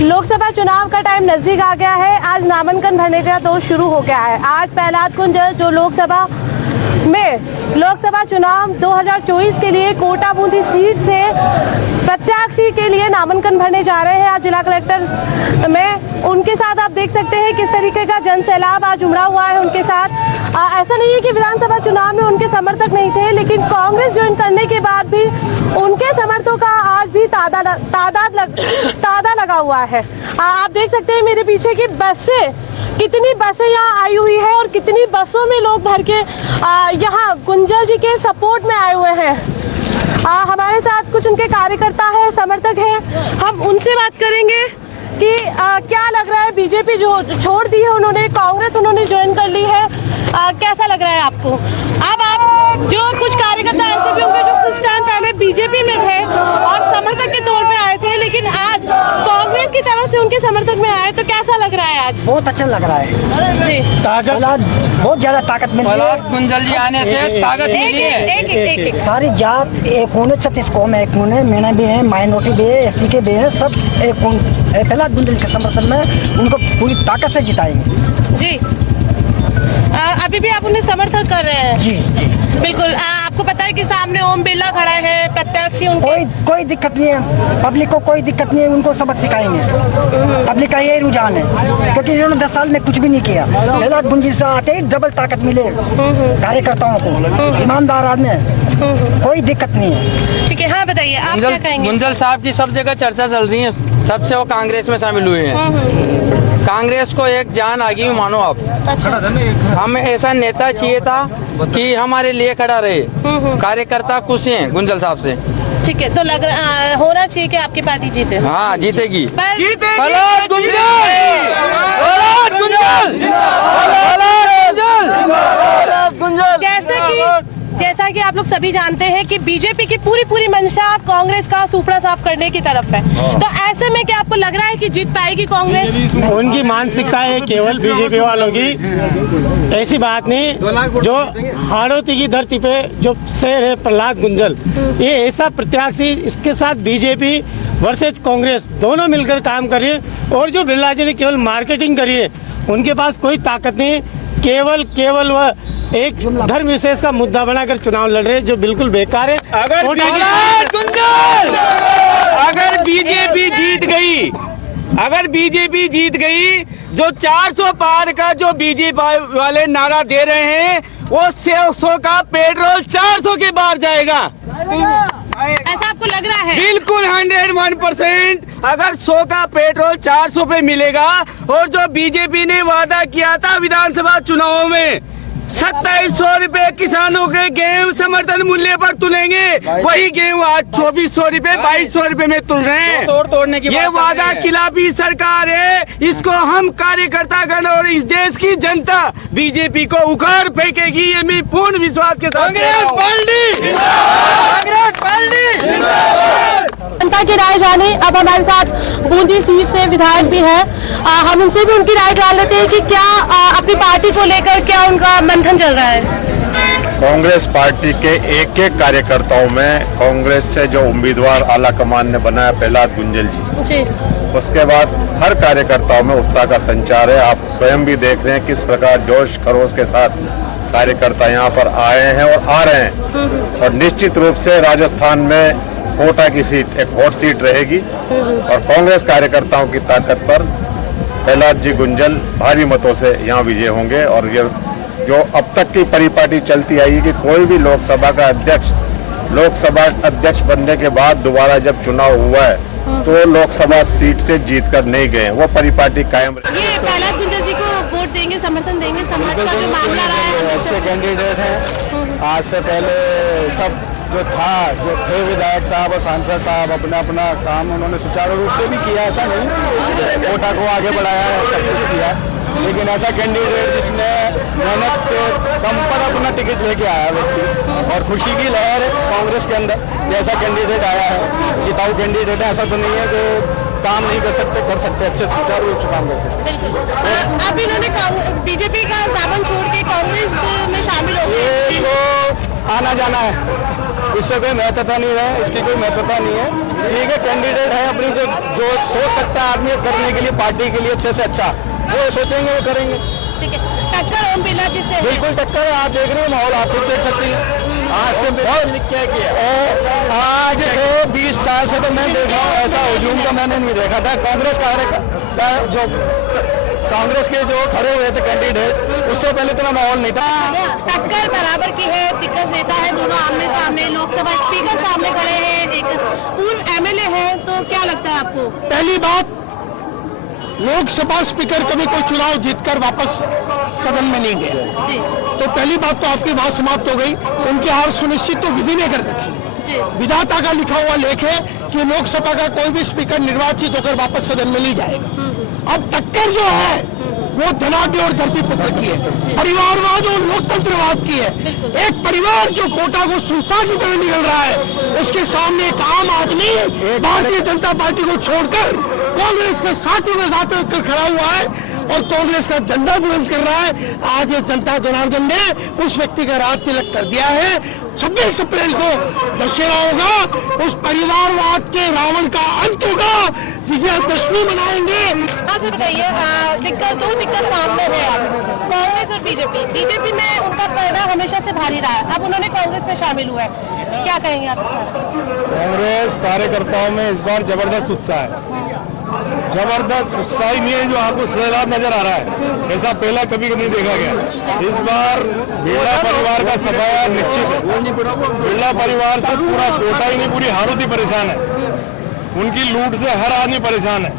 लोकसभा चुनाव का टाइम नजदीक आ गया है। आज नामांकन भरने का दौर शुरू हो गया है। आज प्रहलाद गुंजल जो लोकसभा चुनाव 2024 के लिए कोटा बूंदी सीट से प्रत्याशी के लिए नामांकन भरने जा रहे हैं। आज जिला कलेक्टर में उनके साथ आप देख सकते हैं किस तरीके का जन सैलाब आज उमड़ा हुआ है उनके साथ। ऐसा नहीं है कि विधानसभा चुनाव में उनके समर्थक नहीं थे, लेकिन कांग्रेस ज्वाइन करने के बाद भी उनके समर्थकों का आज भी तादाद लगा हुआ है। आप देख सकते हैं मेरे पीछे की कितनी बसें यहाँ आई हुई है और कितनी बसों में लोग भर के यहाँ गुंजल जी के सपोर्ट में आए हुए हैं। हमारे साथ कुछ उनके कार्यकर्ता है, समर्थक हैं, हम उनसे बात करेंगे कि क्या लग रहा है। बीजेपी जो छोड़ दी है उन्होंने, कांग्रेस उन्होंने ज्वाइन कर ली है, कैसा लग रहा है आपको? अब आप जो कुछ कार्यकर्ता ऐसे भी होंगे जो कुछ टाइम पहले बीजेपी में थे और समर्थक के तौर पे आए थे, लेकिन आज कांग्रेस की तरफ से उनके समर्थक में आए, तो कैसा लग रहा है आज? बहुत अच्छा लग रहा है जी। बहुत ज्यादा ताकत मिली है। गुंजल जी आने से ताकत मिली है। एक सारी जात एक होने, 36 कौम है, एक होने, मेना भी है, माइनॉरिटी भी है, एससी के भी है, सब एक प्रहलाद गुंजल के समर्थन में उनको पूरी ताकत से जिताएंगे जी। अभी भी आप उन्हें समर्थन कर रहे हैं? जी बिल्कुल। आपको पता है कि सामने ओम बिरला खड़ा है, प्रत्याशी उनके। कोई दिक्कत नहीं है, पब्लिक को कोई दिक्कत नहीं है, उनको सबक सिखाएंगे। पब्लिक का यही रुझान है, क्योंकि इन्होंने 10 साल में कुछ भी नहीं किया। प्रहलाद गुंजल से आके ही डबल ताकत मिले कार्यकर्ताओं को, ईमानदार आदमी है, कोई दिक्कत नहीं है। ठीक है, हाँ बताइए आप क्या कहेंगे? गुंजल साहब की सब जगह चर्चा चल रही है, तब से वो कांग्रेस में शामिल हुए हैं। कांग्रेस को एक जान आ गई मानो आप। अच्छा। हमें ऐसा नेता चाहिए था कि हमारे लिए खड़ा रहे। कार्यकर्ता खुश हैं गुंजल साहब से। ठीक है, तो होना चाहिए कि आपकी पार्टी जीते। हाँ, जीतेगी। जैसा कि आप लोग सभी जानते हैं कि बीजेपी की पूरी मंशा कांग्रेस का सुपड़ा साफ करने की तरफ है, तो ऐसे में क्या आपको लग रहा है कि जीत पाएगी कांग्रेस? उनकी मानसिकता है केवल बीजेपी वालों की, ऐसी बात नहीं। जो हाड़ौती की धरती पे जो शहर है प्रहलाद गुंजल, ये ऐसा प्रत्याशी, इसके साथ बीजेपी वर्सेज कांग्रेस दोनों मिलकर काम करिए। और जो बिरला जी ने केवल मार्केटिंग करी है, उनके पास कोई ताकत नहीं, केवल वह एक धर्म विशेष का मुद्दा बनाकर चुनाव लड़ रहे, जो बिल्कुल बेकार है। अगर बीजेपी जीत गई, जो 400 पार का जो बीजेपी वाले नारा दे रहे हैं, वो 100 का पेट्रोल 400 के बाहर जाएगा। ऐसा आपको लग रहा है? बिल्कुल 101%। अगर 100 का पेट्रोल 400 पे मिलेगा, और जो बीजेपी ने वादा किया था विधानसभा चुनाव में 2700 रुपए किसानों के गेहूं समर्थन मूल्य पर तुलेंगे, वही गेहूं आज 2400 रुपए 2200 रुपए में तुल रहे हैं। तोड़ने की ये वादा खिलाफी सरकार है, इसको हम कार्यकर्तागण और इस देश की जनता बीजेपी को उखाड़ फेंकेगी, ये मैं पूर्ण विश्वास के साथ। जनता की राय जाने। अब हमारे साथ बूंदी सीट से विधायक भी है, हम उनसे भी उनकी राय जान लेते हैं कि क्या अपनी पार्टी को लेकर क्या उनका मंथन चल रहा है। कांग्रेस पार्टी के एक कार्यकर्ताओं में कांग्रेस से जो उम्मीदवार आला कमान ने बनाया प्रहलाद गुंजल जी, उसके बाद हर कार्यकर्ताओं में उत्साह का संचार है। आप स्वयं भी देख रहे हैं किस प्रकार जोश खरोश के साथ कार्यकर्ता यहाँ पर आए हैं और आ रहे हैं। और निश्चित रूप से राजस्थान में कोटा की सीट एक हॉट सीट रहेगी, और कांग्रेस कार्यकर्ताओं की ताकत पर प्रहलाद जी गुंजल भारी मतों से यहाँ विजय होंगे। और ये जो अब तक की परिपाटी चलती आई कि कोई भी लोकसभा अध्यक्ष बनने के बाद दोबारा जब चुनाव हुआ है, तो लोकसभा सीट से जीत कर नहीं गए, वो परिपाटी कायम रही। ये प्रहलाद गुंजल जी को वोट देंगे, समर्थन देंगे, समाज का जो मामला रहा है। अच्छे कैंडिडेट हैं। आज से पहले सब जो थे विधायक साहब और सांसद साहब अपना काम उन्होंने सुचारू रूप से भी किया, ऐसा नहीं, कोटा को आगे बढ़ाया है, सब कुछ किया। लेकिन ऐसा कैंडिडेट जिसने मेहनत के दम पर अपना टिकट लेके आया व्यक्ति, और खुशी की लहर कांग्रेस के अंदर जैसा कैंडिडेट आया है, जिताऊ कैंडिडेट है, ऐसा तो नहीं है जो काम नहीं कर सकते अच्छे सुचारू रूप से काम कर सकते। अब इन्होंने बीजेपी का दामन छोड़ के कांग्रेस में शामिल हो गए। आना जाना है, इससे कोई महत्वता नहीं है, इसकी कोई महत्वता नहीं है। ठीक है, कैंडिडेट है अपनी जो सोच सकता है आदमी करने के लिए, पार्टी के लिए अच्छे से अच्छा, वो सोचेंगे वो करेंगे। ठीक है, टक्कर ओम बिरला जी से बिल्कुल टक्कर है। आप देख रहे हो माहौल, आप खुद देख सकती हैं। आज से बहुत क्या किया, आज से 20 साल से तो मैं देख रहा हूँ, ऐसा हुजूम का मैंने नहीं देखा था। कांग्रेस के जो खड़े हुए थे कैंडिडेट, उससे पहले इतना माहौल नहीं था। टक्कर बराबर की है, दिग्गज नेता है, दोनों आमने सामने, लोकसभा स्पीकर सामने खड़े हैं, एक पूर्व एमएलए है, तो क्या लगता है आपको? पहली बात, लोकसभा स्पीकर कभी कोई चुनाव जीतकर वापस सदन में नहीं गया जी तो पहली बात तो आपकी बात समाप्त हो गई। उनकी हार सुनिश्चित तो विधि ने कर रखी, जी विधाता का लिखा हुआ लेख है कि लोकसभा का कोई भी स्पीकर निर्वाचित होकर वापस सदन में नहीं जाएगा। अब टक्कर जो है वो धनाढ्य और धरतीपुत्र की है, परिवारवाद और लोकतंत्रवाद की है। एक परिवार जो कोटा को सुनसान की तरह निकल रहा है, उसके सामने एक आम आदमी भारतीय जनता पार्टी को छोड़कर कांग्रेस के साथियों के साथ होकर खड़ा हुआ है और कांग्रेस का झंडा बुलंद कर रहा है। आज ये जनता जनार्दन ने उस व्यक्ति का राज तिलक कर दिया है। 26 अप्रैल को दशहरा होगा, उस परिवारवाद के रावण का अंत होगा, विजयादशमी मनाएंगे। अच्छा बताइए, दो दिक्कत सामने है, कांग्रेस और बीजेपी। बीजेपी में उनका पलड़ा हमेशा से भारी रहा है, अब उन्होंने कांग्रेस में शामिल हुआ है, क्या कहेंगे आप? कांग्रेस कार्यकर्ताओं में इस बार जबरदस्त उत्साह है, जबरदस्त उत्साह ही नहीं है जो आपको सैलाब नजर आ रहा है, ऐसा पहला कभी नहीं देखा गया। इस बार बिरला परिवार का सफाया निश्चित है। बिरला परिवार से पूरा कोटा ही नहीं, पूरी हारूती परेशान है, उनकी लूट से हर आदमी परेशान है,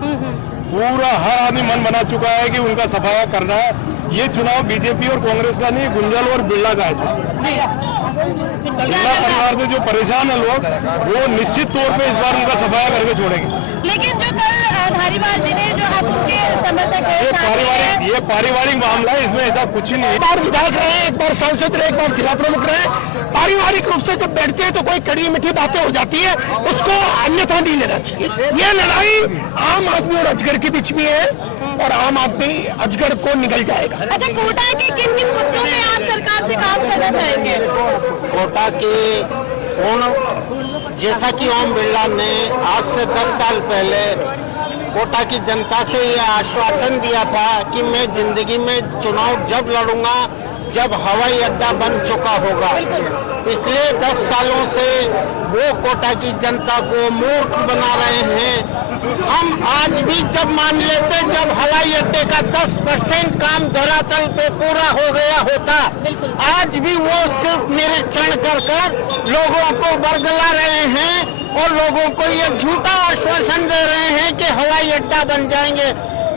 पूरा हर आदमी मन बना चुका है कि उनका सफाया करना है। ये चुनाव बीजेपी और कांग्रेस का नहीं, गुंजल और बिरला का है। बिरला परिवार से जो परेशान है लोग, वो निश्चित तौर पे इस बार उनका सफाया करके छोड़ेंगे। लेकिन जो कल धारीवाल जी ने, जो आप उनके समर्थक हैं, ये पारिवारिक मामला है, इसमें ऐसा कुछ ही नहीं। एक बार विधायक रहे, एक बार सांसद रहे, एक बार जिला प्रमुख रहे, पारिवारिक रूप से जब बैठते हैं तो कोई कड़ी मीठी बातें हो जाती है, उसको अन्यथा नहीं लेना चाहिए। ये लड़ाई आम आदमी और अजगर के बीच में है और आम आदमी अजगर को निगल जाएगा। अच्छा, कोटा के किन किन मुद्दों में आप सरकार से काम करना चाहेंगे? कोटा के जैसा कि ओम बिरला ने आज से 10 साल पहले कोटा की जनता से यह आश्वासन दिया था कि मैं जिंदगी में चुनाव जब लड़ूंगा जब हवाई अड्डा बन चुका होगा। पिछले 10 सालों से वो कोटा की जनता को मूर्ख बना रहे हैं। हम आज भी जब मान लेते, जब हवाई अड्डे का 10% काम धरातल पे पूरा हो गया होता, आज भी वो सिर्फ निरीक्षण कर लोगों को बरगला रहे हैं और लोगों को ये झूठा आश्वासन दे रहे हैं कि हवाई अड्डा बन जाएंगे।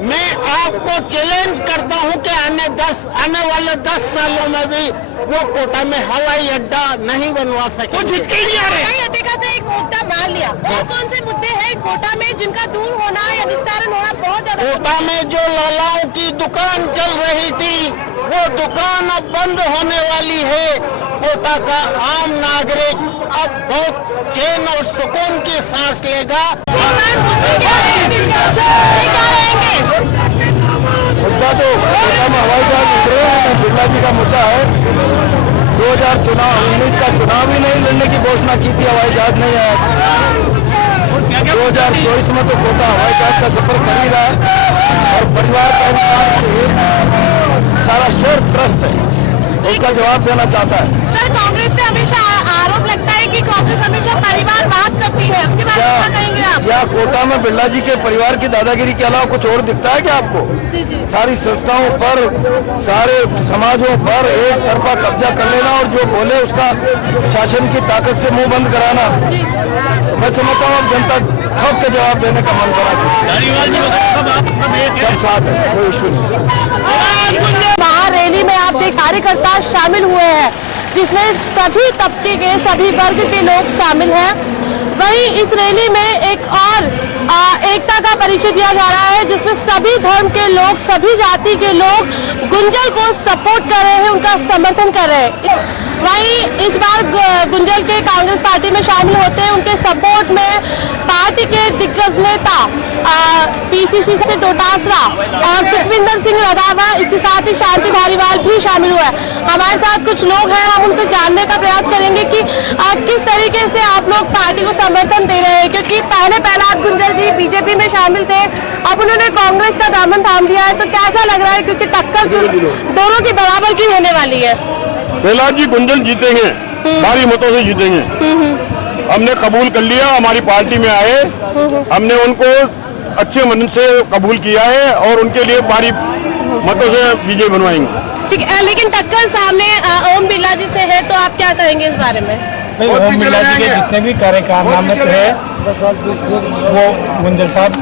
मैं आपको चैलेंज करता हूं कि आने वाले 10 सालों में भी वो कोटा में हवाई अड्डा नहीं बनवा सके। वो जितके ही आ रहे हैं। हवाई अड्डे का तो एक मुद्दा मान लिया, और कौन से मुद्दे हैं कोटा में जिनका दूर होना या विस्तारण होना बहुत ज्यादा? कोटा में जो लालाओं की दुकान चल रही थी, वो दुकान अब बंद होने वाली है। कोटा का आम नागरिक अब बहुत चैन और सुकून की सांस लेगा। मुद्दा तो कोटा में हवाई जहाज उतरे हैं, बिरला जी का मुद्दा है। 2019 का चुनाव ही नहीं लड़ने की घोषणा की थी, हवाई जहाज नहीं आया। 2024 में तो कोटा हवाई जहाज का सफर कर ही रहा है और परिवार का इंसान से सारा शहर त्रस्त है, उसका जवाब देना चाहता है। सर, कांग्रेस पे हमेशा आरोप लगता है कि कांग्रेस हमेशा परिवारवाद करती है, उसके बारे में क्या कहेंगे आप? क्या कोटा में बिरला जी के परिवार की दादागिरी के अलावा कुछ और दिखता है क्या आपको? जी जी। सारी संस्थाओं पर, सारे समाजों पर एक तरफा कब्जा कर लेना और जो बोले उसका शासन की ताकत से मुंह बंद कराना। मैं समझता हूँ अब जनता खप के जवाब देने का मन करा, सब साथ है, कोई इशू नहीं। महारैली में आप देख कार्यकर्ता शामिल हुए हैं, जिसमें सभी तबके के, सभी वर्ग के लोग शामिल हैं। वहीं इस रैली में एक और एकता का परिचय दिया जा रहा है, जिसमें सभी धर्म के लोग, सभी जाति के लोग गुंजल को सपोर्ट कर रहे हैं, उनका समर्थन कर रहे हैं। वहीं इस बार गुंजल के कांग्रेस पार्टी में शामिल होते हैं उनके सपोर्ट में पार्टी के दिग्गज नेता पीसीसी से डोटासरा और सुखविंदर सिंह रंधावा, इसके साथ ही शांति धारीवाल भी शामिल हुआ है। हमारे साथ कुछ लोग हैं, हम उनसे जानने का प्रयास करेंगे कि किस तरीके से आप लोग पार्टी को समर्थन दे रहे हैं, क्योंकि पहले प्रहलाद गुंजल जी बीजेपी में शामिल थे, अब उन्होंने कांग्रेस का दामन थाम लिया है, तो कैसा लग रहा है, क्योंकि टक्कर दोनों की बराबर की होने वाली है। प्रहलाद जी गुंजल जीतेंगे, भारी मतों से जीतेंगे। हमने कबूल कर लिया, हमारी पार्टी में आए, हमने उनको अच्छे मन से कबूल किया है और उनके लिए भारी मतों से विजय बनवाएंगे। ठीक है, लेकिन टक्कर सामने ओम बिरला जी से है, तो आप क्या कहेंगे इस बारे में? ओम बिरला जी के जितने भी कार्यकारिणी है वो गुंजल साहब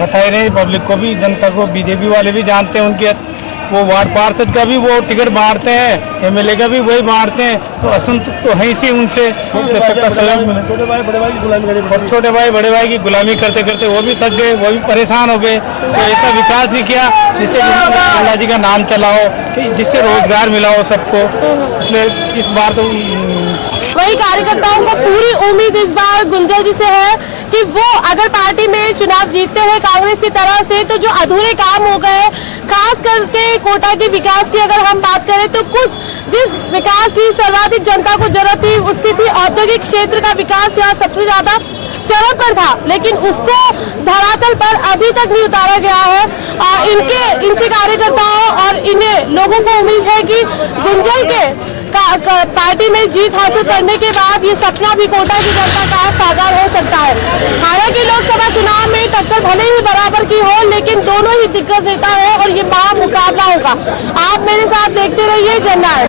बताए रहे पब्लिक को भी, जनता को, बीजेपी वाले भी जानते हैं उनके, वो वार्ड पार्षद का भी वो टिकट बांटते हैं, एमएलए का भी वही बांटते हैं, तो असंतुष्ट तो है ही उनसे। छोटे भाई बड़े भाई की गुलामी करते करते वो भी थक गए, वो भी परेशान हो गए, तो ऐसा विकास नहीं किया जिससे बिरला जी का नाम चला हो, जिससे रोजगार मिला हो सबको। इसलिए इस बार तो वही कार्यकर्ताओं को पूरी उम्मीद इस बार गुंजल जी से है कि वो अगर पार्टी में चुनाव जीतते हैं कांग्रेस की तरफ से, तो जो अधूरे काम हो गए, खास करके कोटा के विकास की अगर हम बात करें तो कुछ जिस विकास की सर्वाधिक जनता को जरूरत थी उसकी थी औद्योगिक क्षेत्र का विकास, यहाँ सबसे ज्यादा चरम पर था, लेकिन उसको धरातल पर अभी तक नहीं उतारा गया है। इनसे कार्यकर्ताओं और इन्हें लोगों को उम्मीद है कि गुंजल के पार्टी में जीत हासिल करने के बाद ये सपना भी कोटा की जनता का साकार हो सकता है। हालांकि लोकसभा चुनाव में टक्कर भले ही बराबर की हो, लेकिन दोनों ही दिग्गज नेता है और ये मुकाबला होगा। आप मेरे साथ देखते रहिए जननायक।